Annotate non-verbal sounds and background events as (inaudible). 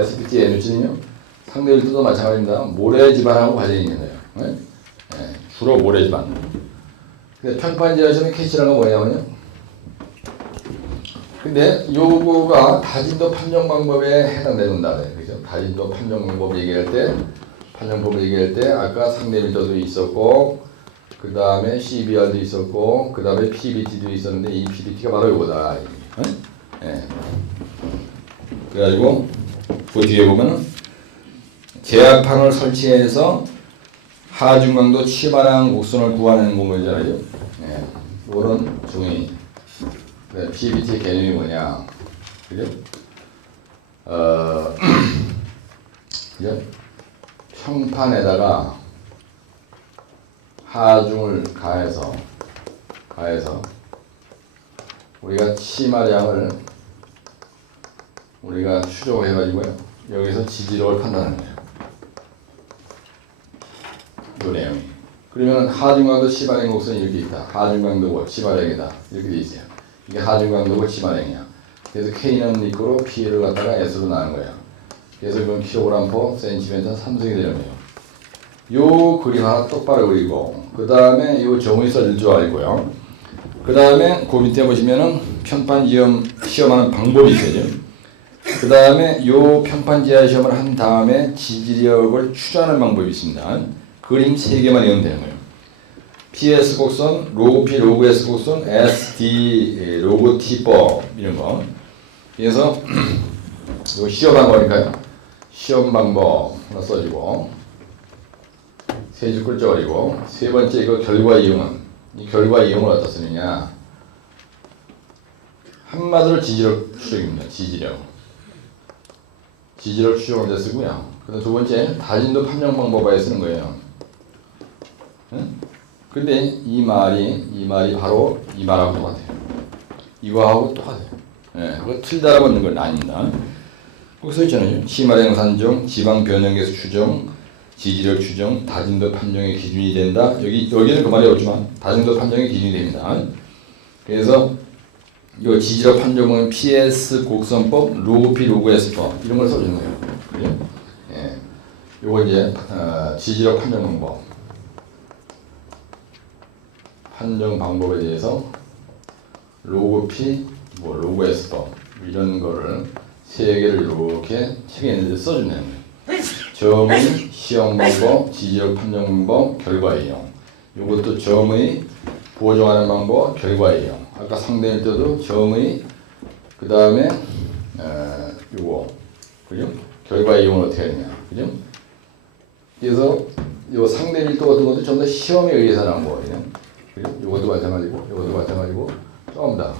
SPT NUC는요 상대 밀도도 마찬가지입니다. 모래지반하고 관련이 거예요. 네? 네, 주로 모래지반. 근데 편판 지하시는 캐치라는 건 뭐냐면요. 근데 요거가 다진도 판정 방법에 해당된다. 네, 그죠? 다진도 판정 방법 얘기할 때 판정법 얘기할 때 아까 상대 밀도도 있었고 그 다음에 CBR도 있었고 그 다음에 PBT도 있었는데 이 PBT가 바로 요거다. 네? 네. 그래가지고 그 뒤에 보면은 제약판을 설치해서 하중강도 치마량 곡선을 구하는 공간이잖아요. 네. 이런 종이. 네, PBT 개념이 뭐냐? 그죠? 어, (clears throat) 그죠? 평판에다가 하중을 가해서 가해서 우리가 치마량을 우리가 추적을 해가지고요 여기서 지지력을 판단하는 거예요. 이 내용이. 그러면 하중강도 치마량 곡선이 이렇게 있다. 하중강도고 치마량이다. 이렇게 돼 있어요. 이게 하중강도고 치마량이야. 그래서 K는 이거로 P를 갖다가 S로 나는 거야. 그래서 그건 킬로그램 센티미터 삼성이 거예요. 요 그림 하나 똑바로 그리고 그 다음에 요 정의 써줄 줄 알고요. 그 다음에 그 밑에 보시면은 편판 시험 시험하는 방법이 있어요. 그 다음에 요 편판 지하 시험을 한 다음에 지지력을 추정하는 방법이 있습니다. 그림 세 개만 외우면 되는 거예요. PS 곡선, 로그 P, 로그 S 곡선, SD, 예, 로그 T법 이런 거. 그래서 (clears throat) 요 시험 방법이니까요. 시험 방법 하나 써주고 세줄 글자 그리고 세 번째 이거 결과 이용은 이 결과 이용을 어디다 쓰느냐 한마디로 지지력 추정입니다. 지지력 지지력 추정을 때 쓰고요. 그다음 두 번째 다진도 판정 방법에 쓰는 거예요. 응? 근데 이 말이 이 말이 바로 이 말하고 똑같아요. 이거하고 똑같아요. 예, 그거 틀다라고 하는 건 아닙니다. 거기 써 있잖아요. 치마량 산정, 지방 변형계수 추정, 지지력 추정, 다진도 판정의 기준이 된다. 여기 여기는 그 말이 없지만 다진도 판정의 기준이 됩니다. 그래서 이 지지력 판정은 PS 곡선법, 로그 로그 S법 이런 걸 써주는 거예요. 그죠? 예, 요거 이제 어, 지지력 판정 방법, 판정 방법에 대해서 로그 P, 뭐 로그 S법 이런 거를 세 개를 이렇게 책에 있는데 써주네요. 점의 시험 방법, 지지력 판정 방법, 결과 이용. 이것도 점의 보정하는 방법, 결과 이용. 아까 상대일 때도 점의 그 다음에 어, 요거 그죠? 결과 이용을 어떻게 하느냐, 그죠? 그래서 요 상대 밀도 같은 것도 전부 다 시험에 의해서 나온 거예요. 그죠? 요것도 마찬가지고, 요것도 마찬가지고, 조금 다